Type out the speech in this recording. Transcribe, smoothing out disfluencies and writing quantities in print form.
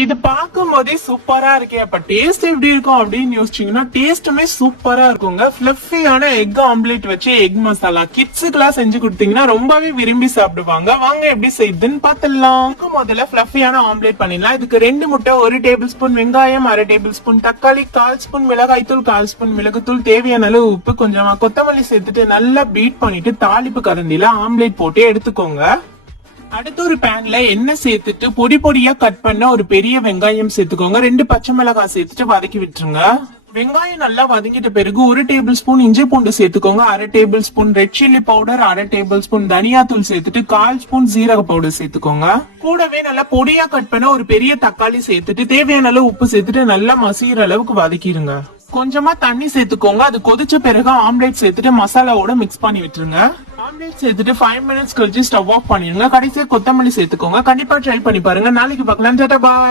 இது பார்க்கும் போதே சூப்பரா இருக்கே. அப்ப டேஸ்ட் எப்படி இருக்கும் அப்படின்னு யோசிச்சீங்கன்னா டேஸ்ட்டுமே சூப்பரா இருக்குங்க. ஃபிளஃபியான எக் ஆம்லேட் வச்சு எக் மசாலா கிட்ஸுக்கெல்லாம் செஞ்சு கொடுத்தீங்கன்னா ரொம்பவே விரும்பி சாப்பிடுவாங்க. வாங்க எப்படி செய்யுதுன்னு பாத்துடலாம். முதல்ல ஃபிளஃபியான ஆம்லேட் பண்ணிடலாம். இதுக்கு 2 முட்டை, 1 டேபிள் ஸ்பூன் வெங்காயம், 1/2 டேபிள் ஸ்பூன் தக்காளி, 1/4 ஸ்பூன் மிளகாய் தூள், 1/4 ஸ்பூன் மிளகுத்தூள், தேவையான அளவு உப்பு, கொஞ்சமா கொத்தமல்லி சேர்த்துட்டு நல்லா பீட் பண்ணிட்டு தாளிப்பு கரண்டில ஆம்லேட் போட்டு எடுத்துக்கோங்க. அடுத்து ஒரு பேன்ல எண்ணெய் சேர்த்துட்டு பொடி பொடியா கட் பண்ண ஒரு பெரிய வெங்காயம் சேர்த்துக்கோங்க. 2 பச்சை மிளகாய் சேர்த்துட்டு வதக்கி விட்டுருங்க. வெங்காயம் நல்லா வதங்கிட்ட பிறகு 1 டேபிள் ஸ்பூன் இஞ்சி பூண்டு சேர்த்துக்கோங்க. 1/2 table spoon red chilli powder, 1/2 table spoon தனியா தூள் சேர்த்துட்டு 1/4 ஸ்பூன் சீரக பவுடர் சேர்த்துக்கோங்க. கூடவே நல்லா பொடியா கட் பண்ண ஒரு பெரிய தக்காளி சேர்த்துட்டு தேவையான அளவு உப்பு சேர்த்துட்டு நல்லா மசிகிற அளவுக்கு வதக்கிடுங்க. கொஞ்சமா தண்ணி சேர்த்துக்கோங்க. அது கொதிச்ச பிறகு ஆம்லேட் சேர்த்துட்டு மசாலாவோட மிக்ஸ் பண்ணி விட்டுருங்க. ஆம்லேட் சேர்த்துட்டு 5 மினிட்ஸ் கழிச்சு ஸ்டவ் ஆஃப் பண்ணிடுங்க. கடைசியா கொத்தமல்லி சேர்த்துக்கோங்க. கண்டிப்பா ட்ரை பண்ணி பாருங்க. நாளைக்கு பார்க்கலாம். டாடா பாய்.